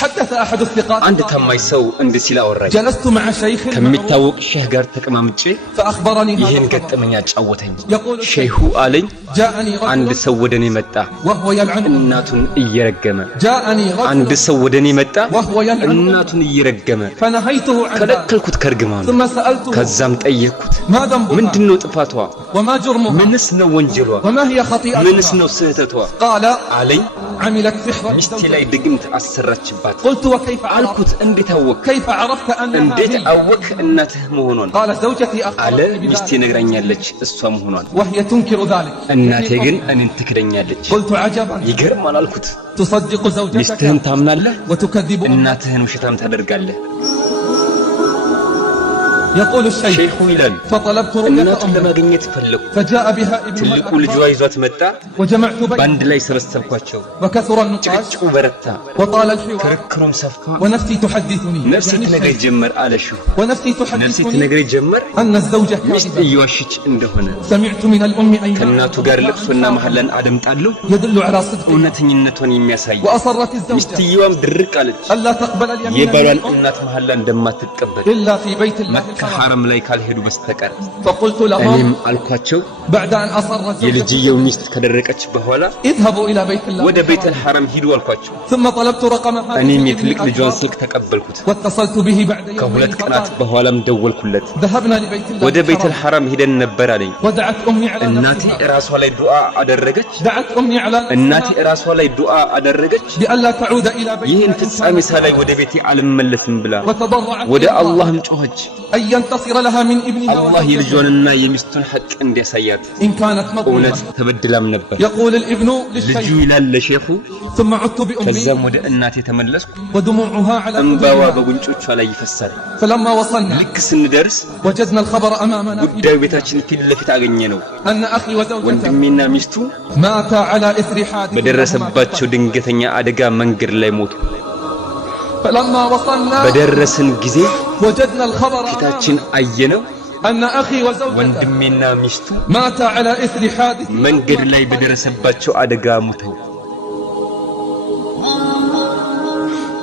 حدث أحد الثقات عند تماي سو عند سيلا وراي جلست مع شيخ كميتاوق شيخ ጋር ተቀማምጬ فأخبرني ይሄን ገጠመኝ አጫወተኝ يقول ሼሁ አለኝ جاءني አንድ رجل ሰው ወደኔ መጣ وهو يلعن እናቱን እየረገመ جاءني አንድ رجل ሰው ወደኔ መጣ وهو يلعن እናቱን እየረገመ فنهيته عنه ከለከልኩት ከርግማኑ ثم سألته ከዛም ጠየቅኩት ما ذنبها ምንድነው ጥፋቷ وما جرمها ምንስ ነው ወንጀሏ وما هي خطيئتها ምንስ ነው ስህተቷ قال አለኝ عملت سحرا ሚስቴ ላይ ድግምት አሰራችባት قلت وكيف አልኩት እንዴት አወቅ كيف عرفت أنها እንዴት هي አወቅ እናትህ መሆኗን قال زوجتي አለ أخبرتني ሚስቴ بذلك ነግራኛለች እሷ መሆኗን وهي تنكر ذلك እናቴ ግን እኔን ትክደኛለች قلت عجبا ይገርማል አልኩት تصدق زوجتك ሚስትህን ታምናለህ وتكذب እናትህን ውሸታም ታደርጋለህ يقول الشيخ ሼኹ ይላል فطلبت رؤية እናቱን أمي ለማግኘት ፈለኩ فجاء بها ابنها ትልቁ ልጇ الأكبر ይዟት መጣ وجمعت بين ባንድ ላይ ሰበሰብኳቸው وكثر النقاش ጭቅጭቁ በረታ وطال الحوار ክርክሩም ሰፋ ونفسي تحدثني ነፍሴ ትነግረኝ ጀመር አለሹ ونفسي ነፍሴ تحدثني ትነግረኝ ጀመር أن الزوجة ሚስት كاذبة እየዋሸች እንደሆነ سمعت من الأم أن ከእናቱ ጋር ልቅሶና መሐላን አደምጣለሁ يدل على صدق እውነተኝነቷን የሚያሳይ وأصرت الزوجة ሚስትየዋም ድርቅ አለች ألا تقبل اليمين የባሏን من እናት መሐላ እንደማትቀበል إلا في بيت الله መካ الحرام ሐረም ላይ ካልሄዱ በስተቀር فقلت እኔም لهم አልኳቸው بعد أن أصرت የልጅየው ሚስት ከደረቀች በኋላ اذهبوا إلى بيت الله ወደ ቤተ الحرام. ሐረም ሂዱ አልኳቸው ثم طلبت رقمها እኔም የትልቅ ልጇን ስልክ ተቀበልኩት واتصلت به بعد ከሁለት يومين ቀናት فقال በኋላም ደወልኩለት ذهبنا لبيت الله ወደ ቤተ الحرام. ሐረም ሄደን ነበር አለኝ ودعت أمي على እናቴ نفسها ራሷ ላይ ዱዓ አደረገች دعت أمي على እናቴ نفسها ራሷ ላይ ዱዓ አደረገች بألا تعود إلى بيت ይህን الله ፍጻሜ ሳላይ ወደ ቤቴ አልመለስም ብላ وتضرعت ወደ إلى الله አላህም ጮኸች أن ينتصر لها من ابنها አላህ وزوجها የልጇንና የሚስቱን ሐቅ እንዲያሳያት إن كانت እውነት مظلومة ተበድላም ነበር يقول الابن ልጁ للشيخ ይላል ለሼኹ ثم عدت بأمي ከዛም ወደ እናቴ ተመለስኩ ودموعها على እንባዋ خدودها በጉንጮቿ ላይ ይፈሳል فلما وصلنا ልክ ስንደርስ وجدنا الخبر أمامنا في ጉዳዩ ቤታችን ፊት ለፊት አገኘ ነው أن أخي وزوجته ወንድሜና ሚስቱ ماتا على إثر حادث በደረሰባቸው ድንገተኛ አደጋ መንገድ ላይ ሞቱ فلما وصلنا በደረስን ጊዜ وجدنا الخبر ፊታችን አየነው أن أخي وزوجته ወንድሜና ሚስቱ ماتا على إثر حادث መንገድ ላይ በደረሰባቸው አደጋ ሞተው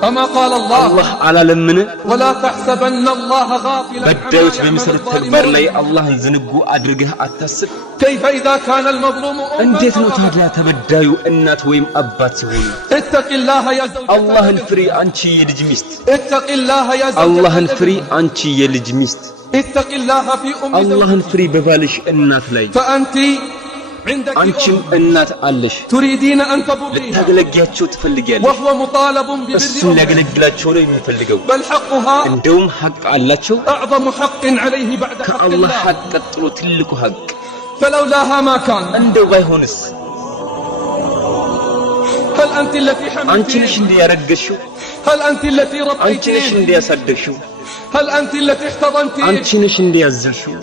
أما قال الله አላህ አላለምን ولا تحسبن الله غافلا عما በዳዮች يعمل በሚሰሩት ተግባር الظالمون ላይ አላህን ዝንጉ አድርገህ አታስብ كيف إذا كان المظلوم أما እንዴት ነው أو أبا؟ ታዲያ ተበዳዩ እናት ወይም አባት ሲሆኑ اتق الله يا زوجة አላህን النبي. ፍሪ አንቺ የልጅ ሚስት اتق الله يا زوجة አላህን ፍሪ النبي. አንቺ የልጅ ሚስት اتق الله في أم አላህን زوجك ፍሪ በባልሽ እናት ላይ فأنت عندك አንቺም أم እናት አለሽ تريدين أن تبريها ልታገለግያቸው ትፈልጊያለሽ وهو مطالب ببر እሱን أمه ሊያገለግላቸው ነው የሚፈልገው بل حقها እንደውም ሐቅ አላቸው أعظم حق عليه بعد حق ከአላህ الله ሐቅ ቀጥሎ ትልቁ ሐቅ فلولاها ما كان እንደው ባይሆንስ هل أنت التي አንቺ ነሽ حملتيه እንዲያረገሽው هل أنت التي አንቺ ነሽ ربيتيه እንዲያሳደግሽው هل أنت التي احتضنتيه አንቺ ነሽ እንዲያዘልሽው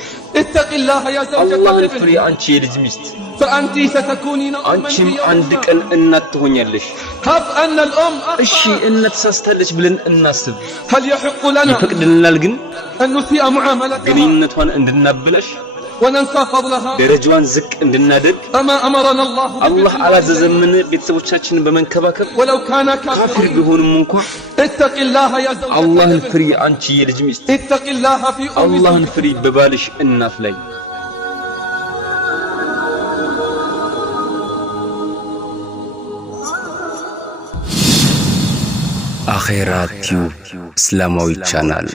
اتق الله يا زوجة አላህን ፍሪ الابن አንቺ የልጅ ሚስት فأنت ستكونين أما አንቺም في አንድ يومها ቀን እናት ትሆኛለሽ هب أن الأم እሺ أخطأ እናት ሳስታለች ብለን እናስብ هل يحق لنا ይፈቅድልናል ግን أن نسيء معاملتها ግንኙነቷን እንድናበላሽ وننسى فضلها ደረጃዋን ዝቅ እንድናደርግ أما أمرنا الله አላህ ببر አላዘዘምን ቤተሰቦቻችንን በመንከባከብ ولو كان ካፊር كافرا ቢሆንም እንኳን اتق الله يا زوجة አላህን الابن ፍሪ አንቺ የልጅ ሚስት اتق الله في أم አላህን زوجك ፍሪ በባልሽ እናት ላይ አኺራ ቲዩብ እስላማዊ ቻናል